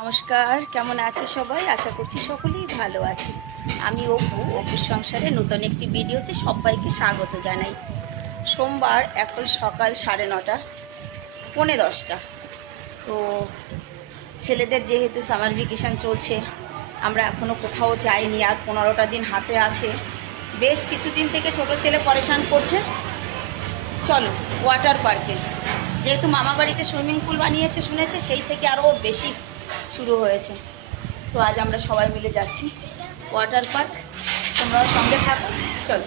নমস্কার, কেমন আছো সবাই? আশা করছি সকলেই ভালো আছে। আমি অপুর সংসারে নতুন একটি ভিডিওতে সবাইকে স্বাগত জানাই। সোমবার, এখন সকাল 9:30, 9:45। তো ছেলেদের যেহেতু সামার ভ্যাকেশন চলছে, আমরা এখনও কোথাও যাইনি। আর 15টা দিন হাতে আছে। বেশ কিছুদিন থেকে ছোট ছেলে পরেশান করছে, চলো ওয়াটার পার্কে। যেহেতু মামা বাড়িতে সুইমিং পুল বানিয়েছে শুনেছে, সেই থেকে আরও বেশি শুরু হয়েছে। তো আজ আমরা সবাই মিলে যাচ্ছি ওয়াটার পার্ক। তোমরাও সঙ্গে থাকো, চলো।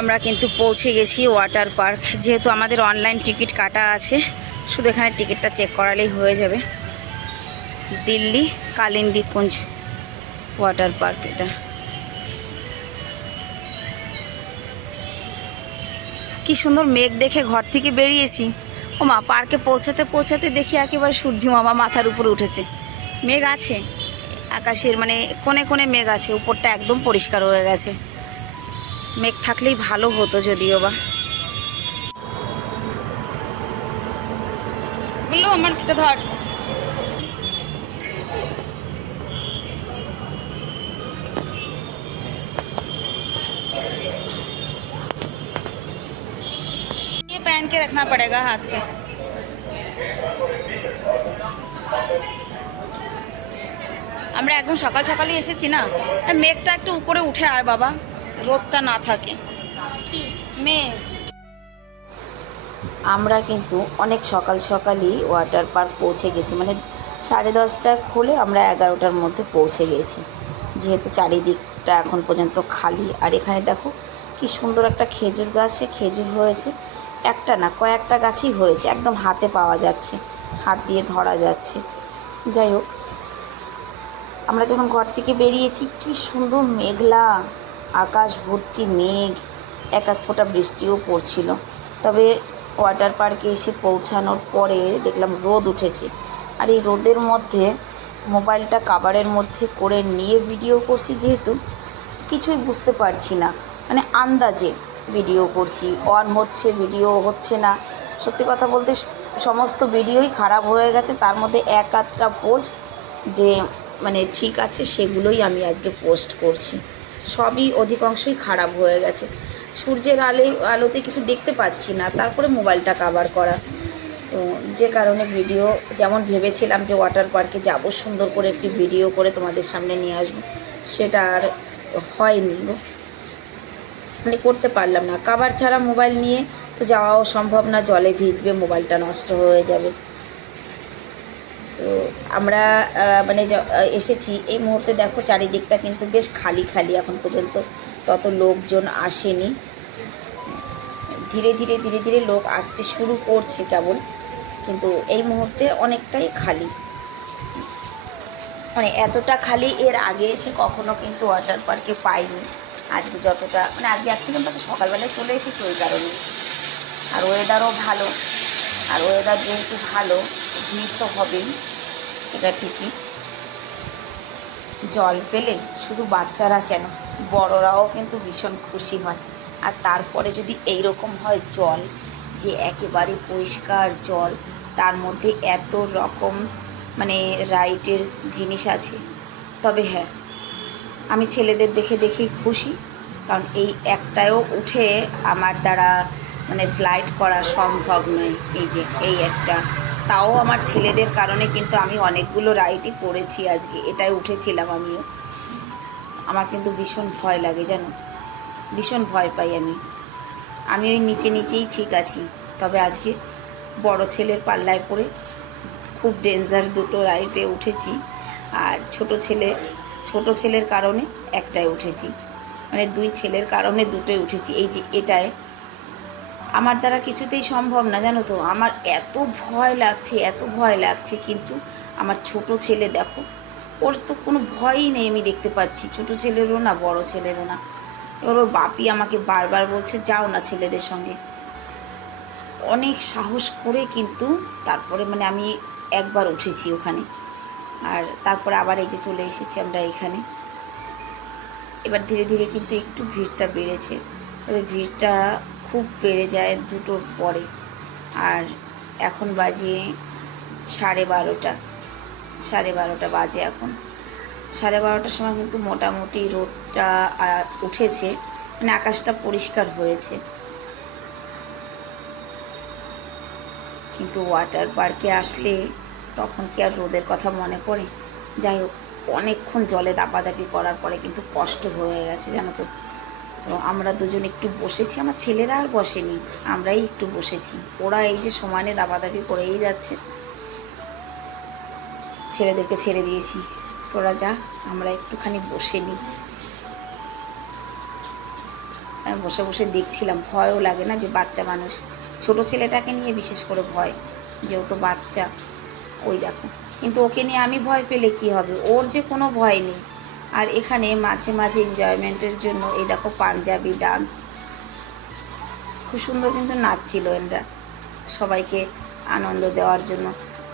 আমরা কিন্তু পৌঁছে গেছি ওয়াটার পার্ক। যেহেতু আমাদের অনলাইন টিকিট কাটা আছে, শুধু এখানে টিকিটটা চেক করালেই হয়ে যাবে। দিল্লি কালিন্দী কুঞ্জ ওয়াটার পার্ক এটা। কি সুন্দর মেঘ দেখে ঘর থেকে বেরিয়েছি। ও মা, পার্কে পৌঁছাতে পৌঁছাতে দেখি একেবারে সূর্য মামা মাথার উপরে উঠেছে। মেঘ আছে আকাশের, মানে কোণে কোণে মেঘ আছে, উপরটা একদম পরিষ্কার হয়ে গেছে। মেঘ থাকলেই ভালো হতো যদিও বা। বললো আমার এটা ধর। ये पहन के रखना पड़ेगा हाथ के। আমরা একদম সকাল সকালই এসেছি না, মেঘটা একটু উপরে উঠে আয় বাবা, রোদটা না থাকে। মেঘ। আমরা কিন্তু অনেক সকাল সকালই ওয়াটার পার্ক পৌঁছে গেছি, মানে 10:30টায় খুলে আমরা 11টার মধ্যে পৌঁছে গেছি। যেহেতু চারিদিকটা এখন পর্যন্ত খালি। আর এখানে দেখো কি সুন্দর একটা খেজুর গাছে খেজুর হয়েছে। একটা না, কয়েকটা গাছই হয়েছে, একদম হাতে পাওয়া যাচ্ছে, হাত দিয়ে ধরা যাচ্ছে। যাই হোক, আমরা যখন ঘর থেকে বেরিয়েছি কি সুন্দর মেঘলা আকাশ, ভর্তি মেঘ, এক এক ফোঁটা বৃষ্টিও পড়ছিল। তবে ওয়াটার পার্কে এসে পৌঁছানোর পরে দেখলাম রোদ উঠেছে। আর এই রোদের মধ্যে মোবাইলটা কাভারের মধ্যে করে নিয়ে ভিডিও করছি, যেহেতু কিছুই বুঝতে পারছি না, মানে আন্দাজে ভিডিও করছি। অন হচ্ছে, ভিডিও হচ্ছে না। সত্যি কথা বলতে সমস্ত ভিডিওই খারাপ হয়ে গেছে। তার মধ্যে এক আধটা পোজ যে মানে ঠিক আছে, সেগুলোই আমি আজকে পোস্ট করছি। সবই অধিকাংশই খারাপ হয়ে গেছে। সূর্যের আলোতে কিছু দেখতে পাচ্ছি না, তারপরে মোবাইলটা কাভার করা। তো যে কারণে ভিডিও যেমন ভেবেছিলাম যে ওয়াটার পার্কে যাব, সুন্দর করে একটি ভিডিও করে তোমাদের সামনে নিয়ে আসবো, সেটা আর হয়নি, মানে করতে পারলাম না। কাভার ছাড়া মোবাইল নিয়ে তো যাওয়াও সম্ভব না, জলে ভিজবে, মোবাইলটা নষ্ট হয়ে যাবে। তো আমরা মানে এসেছি এই মুহূর্তে, দেখো চারিদিকটা কিন্তু বেশ খালি খালি, এখন পর্যন্ত তত লোকজন আসেনি। ধীরে ধীরে ধীরে ধীরে লোক আসতে শুরু করছে কেবল, কিন্তু এই মুহূর্তে অনেকটাই খালি। মানে এতটা খালি এর আগে এসে কখনো কিন্তু ওয়াটার পার্কে পাইনি। আজকে যতটা, মানে আজকে অ্যাকচুয়ালি আমরা তো সকালবেলায় চলে এসেছি ওই কারণে। আর ওয়েদারও ভালো, আর ওয়েদার যেহেতু ভালো, ভিড় তো হবেই, এটা ঠিকই। জল পেলে শুধু বাচ্চারা কেন, বড়রাও কিন্তু ভীষণ খুশি হয়। আর তারপরে যদি এই রকম হয় জল, যে একেবারে পরিষ্কার জল, তার মধ্যে এত রকম মানে রাইডের জিনিস আছে। তবে হ্যাঁ, আমি ছেলেদের দেখে দেখেই খুশি, কারণ এই একটাও উঠে আমার দ্বারা মানে স্লাইড করা সম্ভব নয়। এই যে এই একটা, তাও আমার ছেলেদের কারণে কিন্তু আমি অনেকগুলো রাইডই করেছি আজকে। এটাই উঠেছিলাম আমিও। আমার কিন্তু ভীষণ ভয় লাগে জানো, ভীষণ ভয় পাই আমি ওই নিচে নিচেই ঠিক আছি। তবে আজকে বড় ছেলের পাল্লায় পড়ে খুব ডেঞ্জার দুটো রাইডে উঠেছি। আর ছোট ছেলের কারণে একটাই উঠেছি, মানে দুই ছেলের কারণে দুটোই উঠেছি। এই যে এটায় আমার দ্বারা কিছুতেই সম্ভব না জানো তো। আমার এত ভয় লাগছে, এত ভয় লাগছে, কিন্তু আমার ছোট ছেলে দেখো, ও ওর তো কোনো ভয়ই নেই আমি দেখতে পাচ্ছি, ছোটো ছেলেরও না বড় ছেলেরও না। এবার ওর বাপি আমাকে বারবার বলছে যাও না ছেলেদের সঙ্গে। অনেক সাহস করে কিন্তু তারপরে মানে আমি একবার উঠেছি ওখানে, আর তারপরে আবার এই যে চলে এসেছি আমরা এখানে। এবার ধীরে ধীরে কিন্তু একটু ভিড়টা বেড়েছে, তবে ভিড়টা খুব বেড়ে যায় 2টোর পরে। আর এখন বাজে 12:30, 12:30 বাজে এখন। 12:30টার সময় কিন্তু মোটামুটি রোদটা উঠেছে, মানে আকাশটা পরিষ্কার হয়েছে। কিন্তু ওয়াটার পার্কে আসলে তখন কি আর রোদের কথা মনে পড়ে? যাই হোক, অনেকক্ষণ জলে দাপাদাপি করার পরে কিন্তু কষ্ট হয়ে গেছে জানো তো। তো আমরা দুজন একটু বসেছি, আমার ছেলেরা আর বসেনি, আমরাই একটু বসেছি। ওরা এই যে সমানে দাপাদাপি করেই যাচ্ছে, ছেলেদেরকে ছেড়ে দিয়েছি, তোরা যা, আমরা একটুখানি বসে নিই। বসে বসে দেখছিলাম, ভয়ও লাগে না যে বাচ্চা মানুষ, ছোট ছেলেটাকে নিয়ে বিশেষ করে ভয়, যেহেতু বাচ্চা। ওই দেখো, কিন্তু ওকে নিয়ে আমি ভয় পেলে কি হবে, ওর যে কোনো ভয় নেই। আর এখানে মাঝে মাঝে এনজয়মেন্টের জন্য এই দেখো পাঞ্জাবি ডান্স, খুব সুন্দর কিন্তু নাচছিল এরা, সবাইকে আনন্দ দেওয়ার জন্য।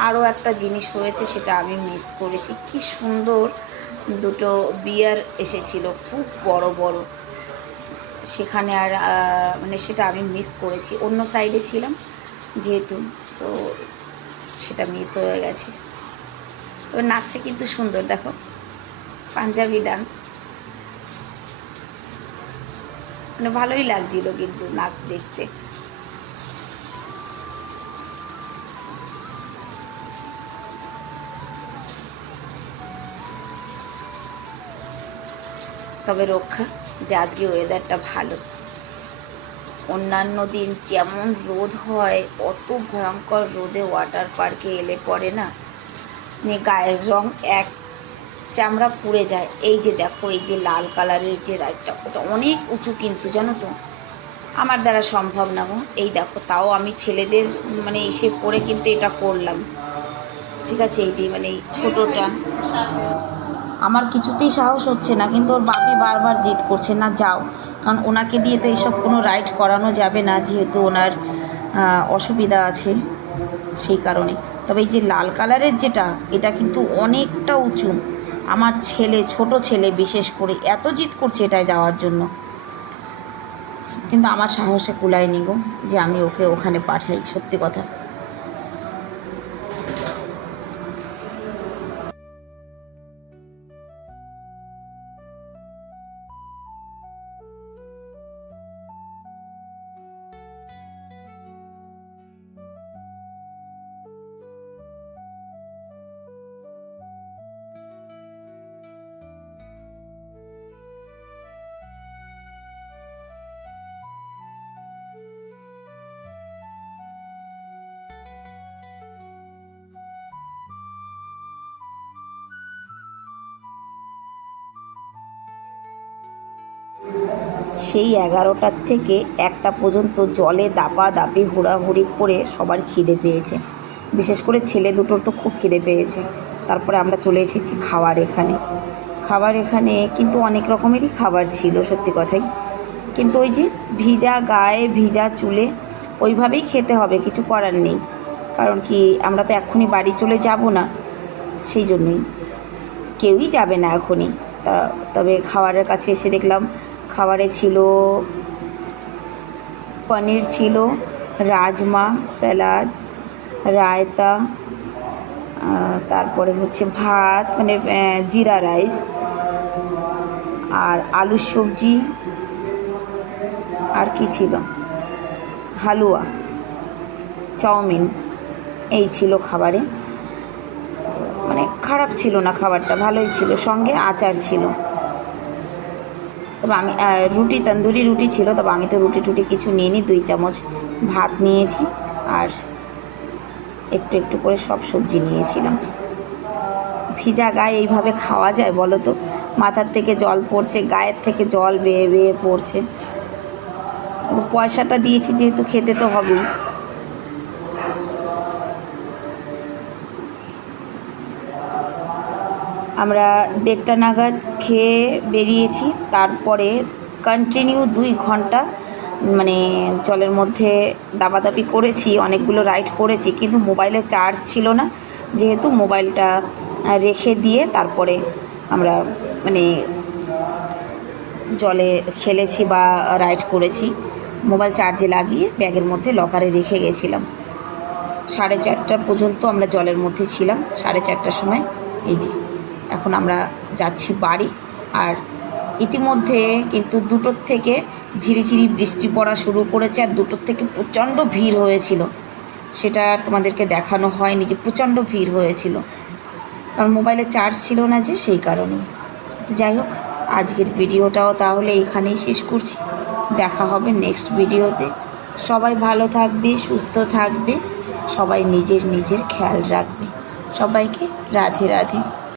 আরও একটা জিনিস হয়েছে, সেটা আমি মিস করেছি, কি সুন্দর 2টো বিয়ার এসেছিল, খুব বড় বড়। সেখানে আর মানে সেটা আমি মিস করেছি, অন্য সাইডে ছিলাম যেহেতু, তো সেটা মিস হয়ে গেছে। তো নাচছে কিন্তু সুন্দর, দেখো পাঞ্জাবি ডান্স, মানে ভালোই লাগছিল কিন্তু নাচ দেখতে। তবে রক্ষা যে আজকে ওয়েদারটা ভালো, অন্যান্য দিন যেমন রোদ হয়, অত ভয়ঙ্কর রোদে ওয়াটার পার্কে এলে পরে না মানে গায়ের রং এক চামড়া পুড়ে যায়। এই যে দেখো, এই যে লাল কালারের যে রাইডটা, ওটা অনেক উঁচু কিন্তু জানো তো, আমার দ্বারা সম্ভব না গো। এই দেখো, তাও আমি ছেলেদের মানে এসে পড়ে কিন্তু এটা করলাম, ঠিক আছে। এই যে মানে এই ছোটোটা, আমার কিছুতেই সাহস হচ্ছে না, কিন্তু ওর বাপি বারবার জিদ করছে না যাও, কারণ ওনাকে দিয়ে তো এইসব কোনো রাইড করানো যাবে না, যেহেতু ওনার অসুবিধা আছে সেই কারণে। তবে এই যে লাল কালারের যেটা, এটা কিন্তু অনেকটা উঁচু। আমার ছেলে, ছোট ছেলে বিশেষ করে এত জিদ করছে এটায় যাওয়ার জন্য, কিন্তু আমার সাহসে কুলায়নি গো যে আমি ওকে ওখানে পাঠাই, সত্যি কথা। সেই 11টার থেকে 1টা পর্যন্ত জলে দাপাদাপি হুড়াহুড়ি করে সবার খিদে পেয়েছে, বিশেষ করে ছেলে দুটোর তো খুব খিদে পেয়েছে। তারপরে আমরা চলে এসেছি খাবার এখানে। খাবার এখানে কিন্তু অনেক রকমেরই খাবার ছিল সত্যি কথাই, কিন্তু ওই যে ভিজা গায়ে ভিজা চুলে ওইভাবেই খেতে হবে, কিছু করার নেই। কারণ কি, আমরা তো এক্ষুনি বাড়ি চলে যাব না, সেই জন্যই কেউই যাবে না এখনই। তবে খাবারের কাছে এসে দেখলাম খাবারে ছিল পনির, ছিল রাজমা, স্যালাড, রায়তা, তারপরে হচ্ছে ভাত মানে জিরা রাইস, আর আলুর সবজি, আর কি ছিল, হালুয়া, চাউমিন, এই ছিল খাবারে। মানে খারাপ ছিল না খাবারটা, ভালোই ছিল, সঙ্গে আচার ছিল। তবে আমি রুটি, তন্দুরি রুটি ছিল, তবে আমি তো রুটি টুটি কিছু নিইনি, 2 চামচ ভাত নিয়েছি, আর একটু একটু করে সব সবজি নিয়েছিলাম। ভিজা গায়ে এইভাবে খাওয়া যায় বলো তো? মাথার থেকে জল পড়ছে, গায়ের থেকে জল বেয়ে বেয়ে পড়ছে। পয়সাটা দিয়েছি যেহেতু, খেতে তো হবেই। আমরা 1:30 নাগাদ খেয়ে বেরিয়েছি। তারপরে কন্টিনিউ 2 ঘন্টা মানে জলের মধ্যে দাপাদাপি করেছি, অনেকগুলো রাইড করেছি, কিন্তু মোবাইলে চার্জ ছিল না, যেহেতু মোবাইলটা রেখে দিয়ে তারপরে আমরা মানে জলে খেলেছি বা রাইড করেছি। মোবাইল চার্জে লাগিয়ে ব্যাগের মধ্যে লকারে রেখে গেছিলাম। 4:30 পর্যন্ত আমরা জলের মধ্যে ছিলাম। 4:30টার সময় এই যে এখন আমরা যাচ্ছি বাড়ি। আর ইতিমধ্যে কিন্তু 2টোর থেকে ঝিরিঝিরি বৃষ্টি পড়া শুরু করেছে, আর 2টোর থেকে প্রচণ্ড ভিড় হয়েছিল। সেটা আর তোমাদেরকে দেখানো হয়নি যে প্রচণ্ড ভিড় হয়েছিল, কারণ মোবাইলে চার্জ ছিল না, যে সেই কারণে। যাই হোক, আজকের ভিডিওটাও তাহলে এইখানেই শেষ করছি। দেখা হবে নেক্সট ভিডিওতে। সবাই ভালো থাকবে, সুস্থ থাকবে, সবাই নিজের নিজের খেয়াল রাখবে। সবাইকে রাধে রাধে।